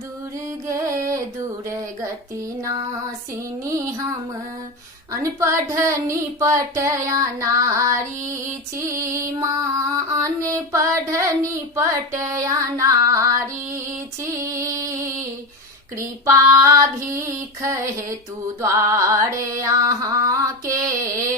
दुर्गे दुर्गति नासिनी हम अनपढ़ निपटया नारी छी माँ अनपढ़ निपटया नारी छी। कृपा भीख हेतु द्वारे यहाँ के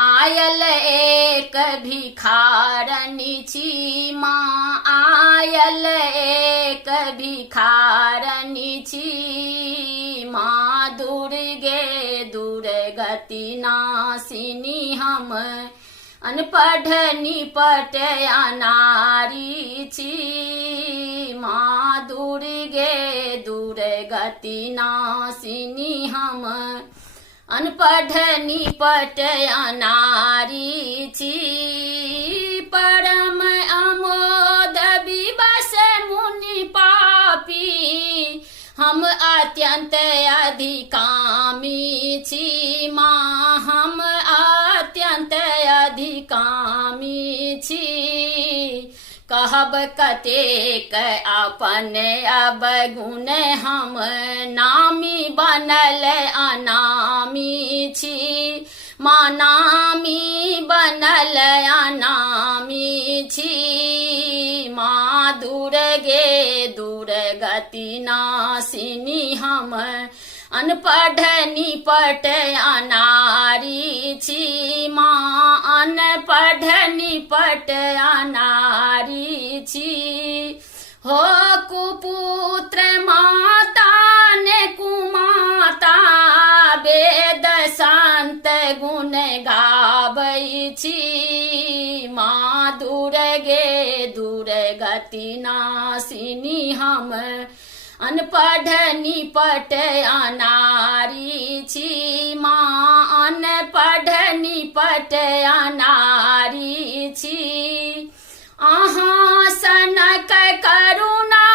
आयल एक भिखारनी छी माँ आयल एक भिखारनी छी। माँ दुर्गे दुर्गति नासिनी हम अनपढ़ निपटया नारी छी। माँ दुर्गे दुर्गति नासिनी हम अनपढ़ निपटया नारी छी। परम अमोद विवश मुनि पापी हम अत्यंत अधिकामी छी माँ हम अत्यंत अधिकामी छी। कहब कतेक अपन अब गुण हम नामी बनल अनामी छी माँ नामी बनल अनामी छी। माँ दुर्गे दुर्गति नासिनी हम अनपढ़ निपटया नारी छी माँ अनपढ़ निपटया नारी छी। हो कुपुत्र माता ने कुमाता वेद संत गुण गाबै छी। माँ दुर्गे दुर्गति नासिनी हम अनपढ़ निपटया नारी छी माँ अनपढ़ निपटया नारी छी। अहाँ सनक करुणा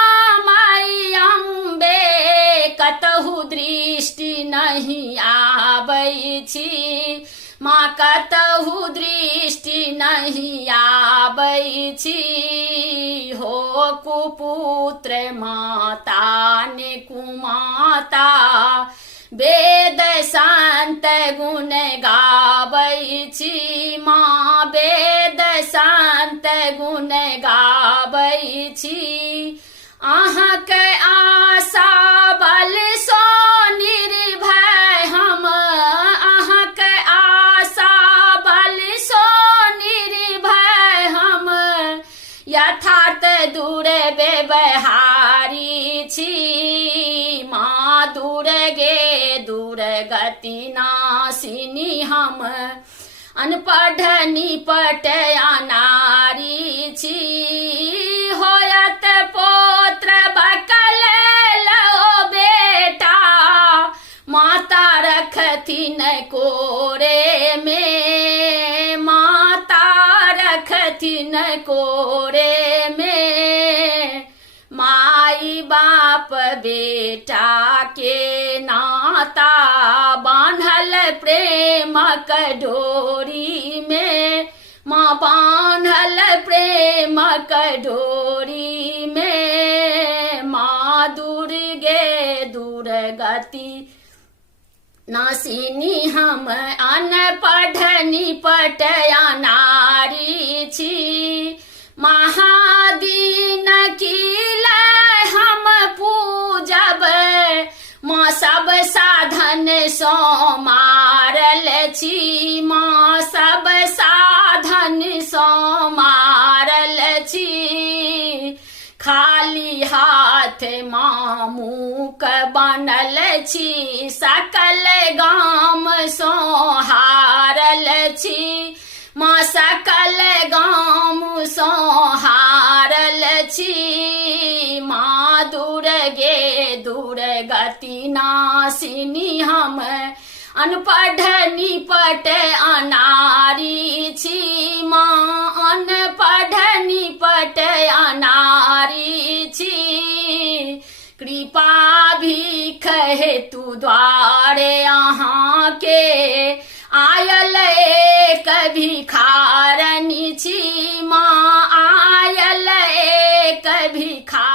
माई अम्बे कतहु दृष्टि नहीं आबै छी माँ कतहु दृष्टि नहीं आबै छी। हो कुपुत्र माता ने कुमाता वेद संत गुण गाबै छी माँ वेद संत गुण गाबै छी। अहाँके आशा बल सो निर्भय हम अहाँके आशा बल सो निर्भय हम यथार्थ दूर व्यवहारी छी। माँ दुर्गे दुर्गति नासिनी हम अनपढ़ निपटया नारी छी। होयत पौत्र बकल लो बेटा माता रखथिन कोरे में माता रखथिन कोरे में। माई बाप बेटा के नाता बांधल प्रेम डोरी में माँ बांधल प्रेम डोरी में। माँ दुर्गे दुर्गति नासिनी हम अनपढ़ निपटया नारी छी। महादीन किल हम पूजब माँ सब साधन सो मारल छी माँ सब साधन सो मारल छी। खाली हाथ माँ मूक बनल छी सकल गाम सो हारल छी माँ सकल गाम सो हारल छी। माँ दुर्गे दुर्गति नासिनी हम अनपढ़ निपटया नारी छी माँ अनपढ़ निपटया नारी छी। कृपा भीख हेतु द्वारे यहाँ के आयल एक भिखारनी छी माँ आयल एक भिखार